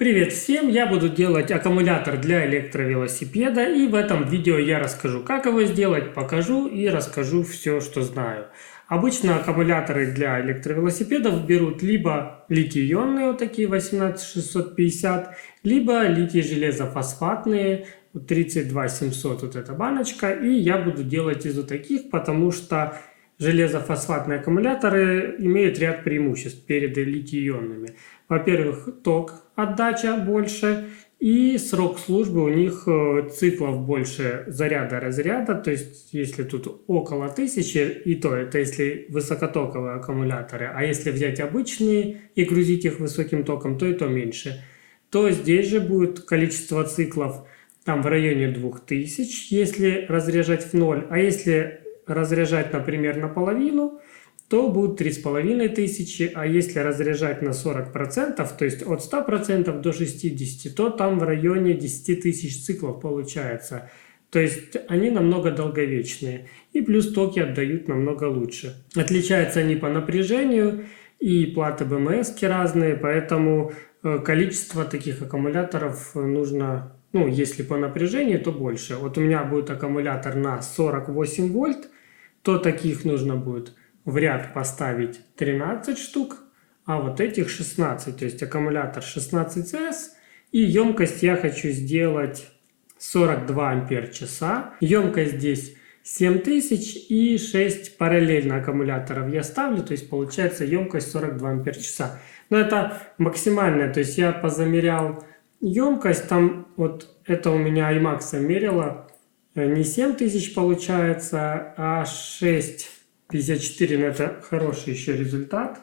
Привет всем! Я буду делать аккумулятор для электровелосипеда, и в этом видео я расскажу, как его сделать, покажу и расскажу все, что знаю. Обычно аккумуляторы для электровелосипедов берут либо литий-ионные, вот такие 18650, либо литий-железофосфатные, 32700, вот эта баночка, и я буду делать из вот таких, потому что железофосфатные аккумуляторы имеют ряд преимуществ перед литий-ионными. Во-первых, ток, отдача больше, и срок службы у них циклов больше заряда-разряда, то есть если тут около 1000, и то это если высокотоковые аккумуляторы, а если взять обычные и грузить их высоким током, то и то меньше, то здесь же будет количество циклов там в районе 2000, если разряжать в ноль, а если разряжать, например, наполовину, то будет 3500, а если разряжать на 40%, то есть от 100% до 60%, то там в районе 10 тысяч циклов получается. То есть они намного долговечные. И плюс токи отдают намного лучше. Отличаются они по напряжению, и платы БМС разные, поэтому количество таких аккумуляторов нужно, если по напряжению, то больше. Вот у меня будет аккумулятор на 48 вольт, то таких нужно будет в ряд поставить 13 штук, а вот этих 16, то есть аккумулятор 16С, и емкость я хочу сделать 42 ампер-часа. Емкость здесь 7000 и 6 параллельно аккумуляторов я ставлю, то есть получается емкость 42 ампер-часа. Но это максимальная, то есть я позамерял емкость, там вот это у меня IMAX мерила, не 7000 получается, а 6,54, но это хороший еще результат.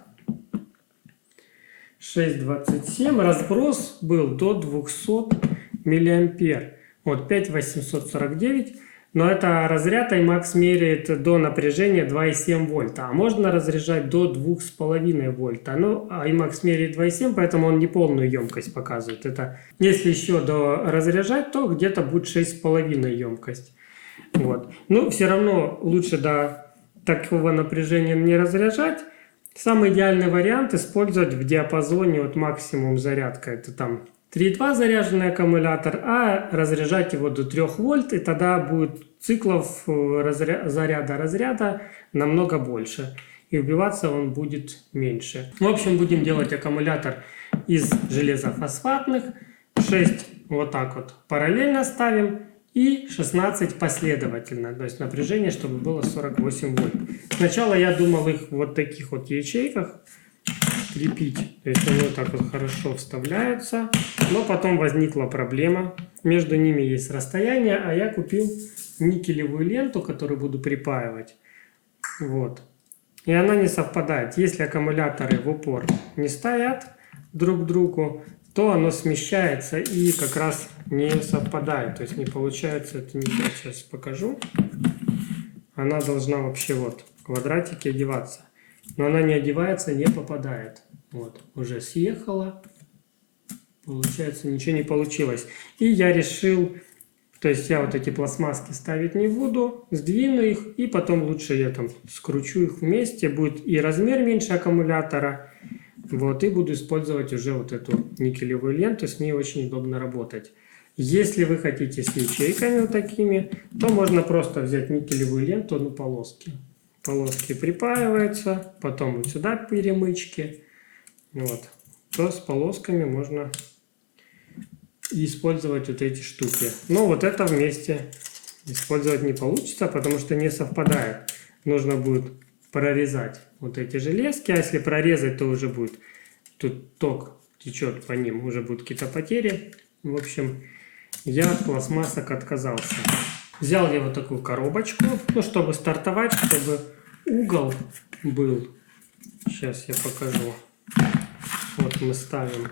6,27. Разброс был до 200 миллиампер. Вот 5,849. Но это разряд IMAX меряет до напряжения 2,7 вольта. А можно разряжать до 2,5 вольта. Но IMAX меряет 2,7, поэтому он не полную емкость показывает. Это если еще до разряжать, то где-то будет 6,5 емкость. Вот. Но все равно лучше до такого напряжения не разряжать. Самый идеальный вариант использовать в диапазоне вот максимум зарядка. Это там 3,2 заряженный аккумулятор, а разряжать его до 3 вольт, и тогда будет циклов заряда-разряда намного больше. И убиваться он будет меньше. В общем, будем делать аккумулятор из железофосфатных. 6 вот так вот параллельно ставим. И 16 последовательно, то есть напряжение, чтобы было 48 вольт. Сначала я думал их вот таких вот ячейках крепить, то есть они вот так вот хорошо вставляются, но потом возникла проблема, между ними есть расстояние, а я купил никелевую ленту, которую буду припаивать, вот, и она не совпадает. Если аккумуляторы в упор не стоят друг к другу, то оно смещается и как раз не совпадает, то есть не получается это никак. Сейчас покажу. Она должна вообще вот в квадратике одеваться, но она не одевается, не попадает. Вот, уже съехала, получается ничего не получилось. И я решил, то есть я вот эти пластмасски ставить не буду, сдвину их, и потом лучше я там скручу их вместе, будет и размер меньше аккумулятора. Вот, и буду использовать уже вот эту никелевую ленту, с ней очень удобно работать. Если вы хотите с ячейками вот такими, то можно просто взять никелевую ленту, полоски. Полоски припаиваются, потом вот сюда перемычки. Вот, то с полосками можно использовать вот эти штуки. Но вот это вместе использовать не получится, потому что не совпадает. Нужно будет прорезать вот эти железки, а если прорезать, то уже будет, тут ток течет по ним, уже будут какие-то потери. В общем, я от пластмассок отказался. Взял я вот такую коробочку, чтобы стартовать, чтобы угол был. Сейчас я покажу. Вот мы ставим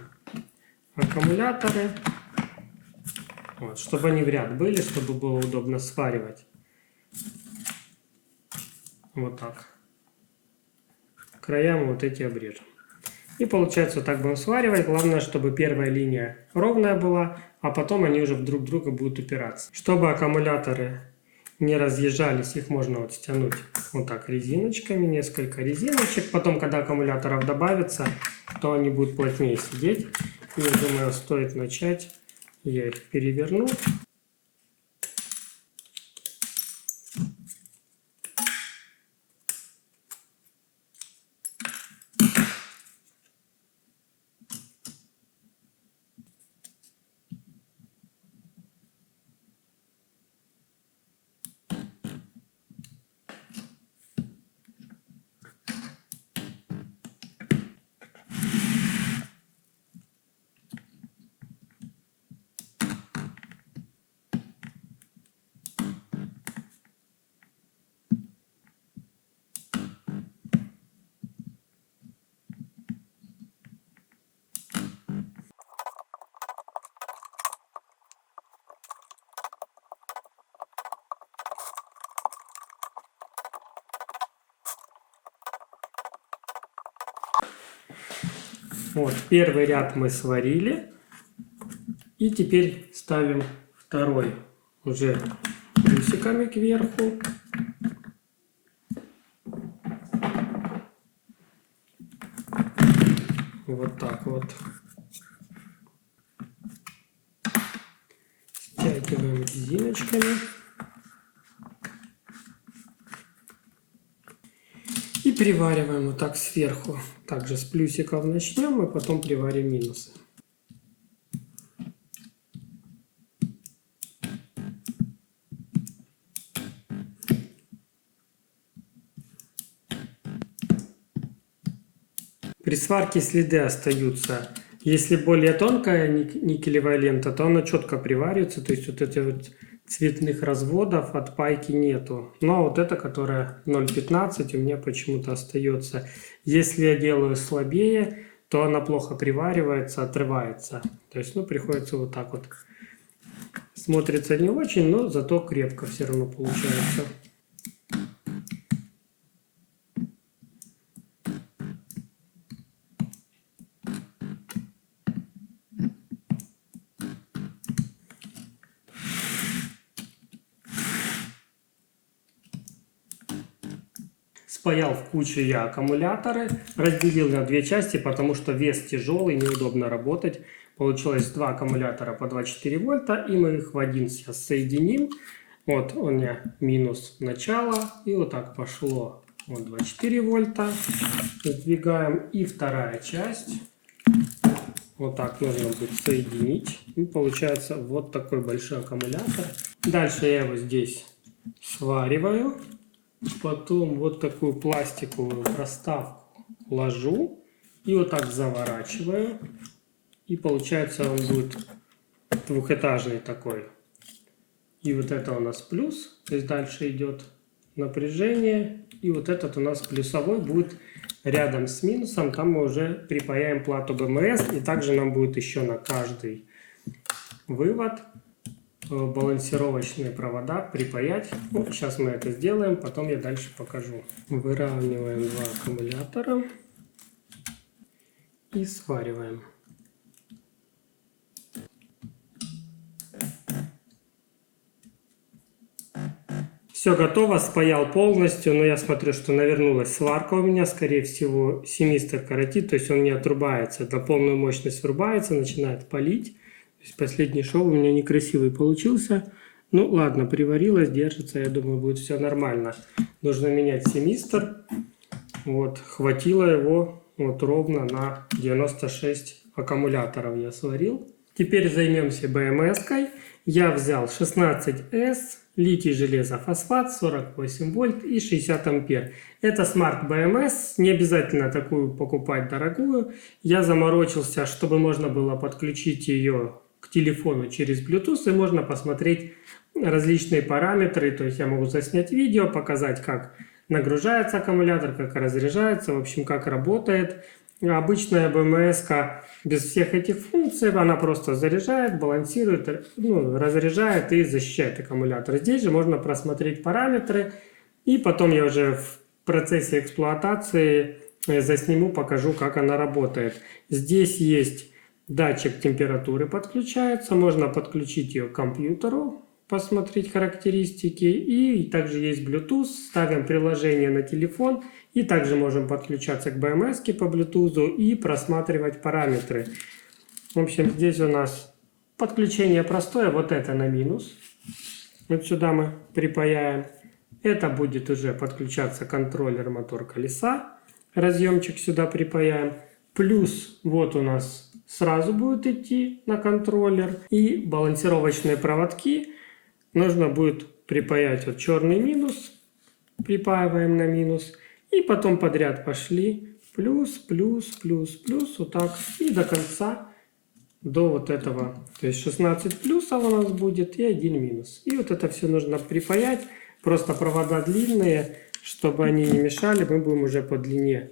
аккумуляторы, вот, чтобы они в ряд были, чтобы было удобно сваривать. Вот так. Края мы вот эти обрежем. И получается вот так будем сваривать. Главное, чтобы первая линия ровная была, а потом они уже друг в друга будут упираться. Чтобы аккумуляторы не разъезжались, их можно вот стянуть вот так резиночками, несколько резиночек. Потом, когда аккумуляторов добавится, то они будут плотнее сидеть. Я думаю, стоит начать. Я их переверну. Вот, первый ряд мы сварили. И теперь ставим второй уже плюсиками кверху. Вот так вот. Стягиваем резиночками. И привариваем вот так сверху. Также с плюсиков начнем, и потом приварим минусы. При сварке следы остаются. Если более тонкая никелевая лента, то она четко приваривается, то есть вот этих вот цветных разводов от пайки нету. Но вот эта, которая 0,15, у меня почему-то остается. Если я делаю слабее, то она плохо приваривается, отрывается. То есть, приходится вот так вот. Смотрится не очень, но зато крепко все равно получается. Спаял в кучу я аккумуляторы, разделил на две части, потому что вес тяжелый, неудобно работать. Получилось два аккумулятора по 2,4 вольта, и мы их в один сейчас соединим. Вот у меня минус начало, и вот так пошло. Вот 2,4 вольта. Сдвигаем, и вторая часть. Вот так нужно будет соединить. И получается вот такой большой аккумулятор. Дальше я его здесь свариваю. Потом вот такую пластиковую проставку ложу и вот так заворачиваю. И получается он будет двухэтажный такой. И вот это у нас плюс, то есть дальше идет напряжение. И вот этот у нас плюсовой будет рядом с минусом. Там мы уже припаяем плату БМС. И также нам будет еще на каждый вывод балансировочные провода припаять. Сейчас мы это сделаем, потом я дальше покажу. Выравниваем два аккумулятора и свариваем. Все готово, спаял полностью, но я смотрю, что навернулась сварка у меня, скорее всего, семистер каротит, то есть он не отрубается, на полную мощность врубается, начинает палить. Последний шов у меня некрасивый получился. Ну ладно, приварилась, держится, я думаю, будет все нормально. Нужно менять семистр. Вот, хватило его вот ровно на 96 аккумуляторов я сварил. Теперь займемся БМС-кой. Я взял 16S, литий железофосфат, 48 вольт и 60 ампер. Это Smart BMS, не обязательно такую покупать дорогую. Я заморочился, чтобы можно было подключить ее к телефону через Bluetooth, и можно посмотреть различные параметры. То есть я могу заснять видео, показать, как нагружается аккумулятор, как разряжается, в общем, как работает. Обычная БМС-ка без всех этих функций, она просто заряжает, балансирует, разряжает и защищает аккумулятор. Здесь же можно просмотреть параметры, и потом я уже в процессе эксплуатации засниму, покажу, как она работает. Здесь есть датчик температуры, подключается, можно подключить ее к компьютеру, посмотреть характеристики, и также есть Bluetooth, ставим приложение на телефон, и также можем подключаться к BMS по Bluetooth и просматривать параметры. В общем, здесь у нас подключение простое, вот это на минус. Вот сюда мы припаяем. Это будет уже подключаться контроллер мотор колеса. Разъемчик сюда припаяем. Плюс вот у нас сразу будет идти на контроллер. И балансировочные проводки нужно будет припаять. Вот черный минус. Припаиваем на минус. И потом подряд пошли. Плюс, плюс, плюс, плюс. Вот так. И до конца. До вот этого. То есть 16 плюсов у нас будет и 1 минус. И вот это все нужно припаять. Просто провода длинные. Чтобы они не мешали, мы будем уже по длине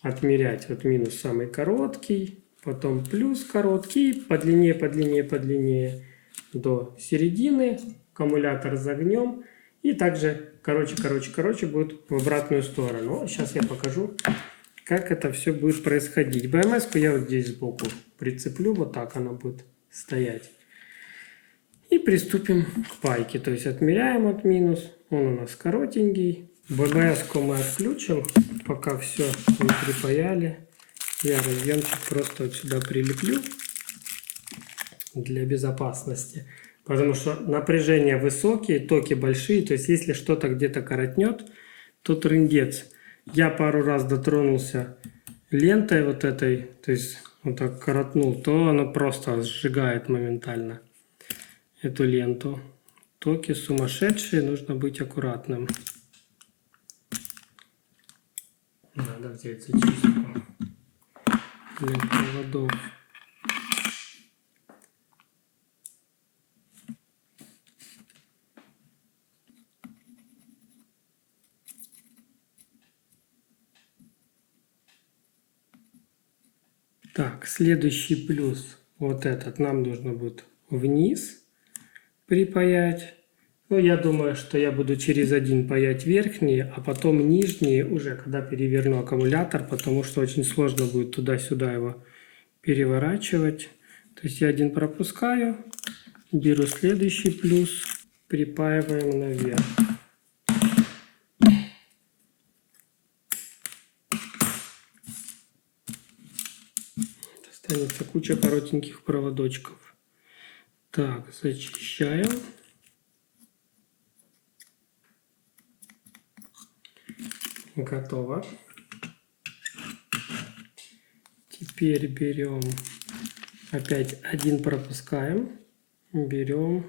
отмерять. Вот минус самый короткий. Потом плюс короткий. По длине, по длине, по длине. До середины. Аккумулятор загнем. И также короче будет в обратную сторону. Сейчас я покажу, как это все будет происходить. БМС-ку я вот здесь сбоку прицеплю. Вот так она будет стоять. И приступим к пайке. То есть отмеряем от минус. Он у нас коротенький. БМС-ку мы отключим. Пока все не припаяли. Я разъемчик просто вот сюда прилеплю. Для безопасности. Потому что напряжения высокие, токи большие. То есть если что-то где-то коротнет, то трындец. Я пару раз дотронулся лентой вот этой. То есть вот так коротнул. То оно просто сжигает моментально эту ленту. Токи сумасшедшие. Нужно быть аккуратным. Надо взять зачистку для проводов. Так, следующий плюс, вот этот, нам нужно будет вниз припаять. Ну, я думаю, что я буду через один паять верхние, а потом нижние уже, когда переверну аккумулятор, потому что очень сложно будет туда-сюда его переворачивать. То есть я один пропускаю, беру следующий плюс, припаиваем наверх. Останется куча коротеньких проводочков. Так, зачищаем. Готово. Теперь берем, опять один пропускаем, берем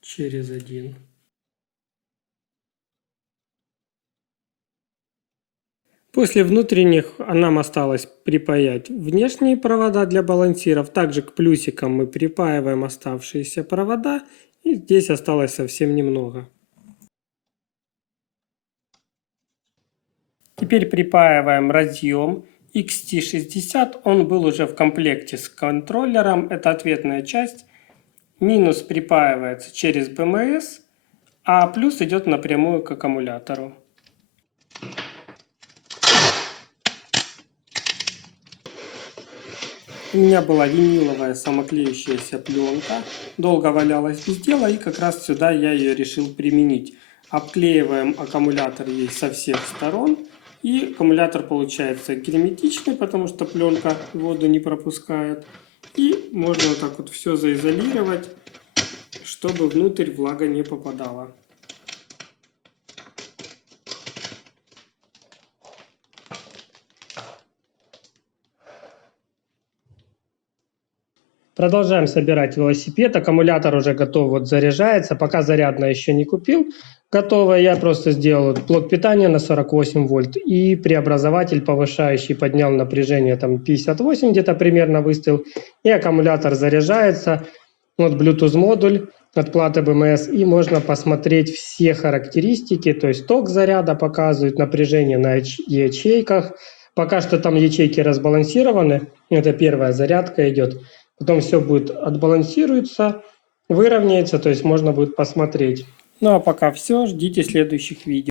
через один. После внутренних нам осталось припаять внешние провода для балансиров. Также к плюсикам мы припаиваем оставшиеся провода. И здесь осталось совсем немного. Теперь припаиваем разъем XT60. Он был уже в комплекте с контроллером. Это ответная часть. Минус припаивается через БМС, а плюс идет напрямую к аккумулятору. У меня была виниловая самоклеющаяся пленка, долго валялась без дела, и как раз сюда я ее решил применить. Обклеиваем аккумулятор ей со всех сторон, и аккумулятор получается герметичный, потому что пленка воду не пропускает. И можно вот так вот все заизолировать, чтобы внутрь влага не попадала. Продолжаем собирать велосипед. Аккумулятор уже готов, вот заряжается. Пока зарядное еще не купил. Готово. Я просто сделал блок питания на 48 вольт. И преобразователь повышающий поднял напряжение там 58 где-то примерно выставил. И аккумулятор заряжается. Вот Bluetooth модуль от платы БМС. И можно посмотреть все характеристики. То есть ток заряда показывает, напряжение на ячейках. Пока что там ячейки разбалансированы. Это первая зарядка идет. Потом все будет отбалансируется, выровняется, то есть можно будет посмотреть. Ну а пока все, ждите следующих видео.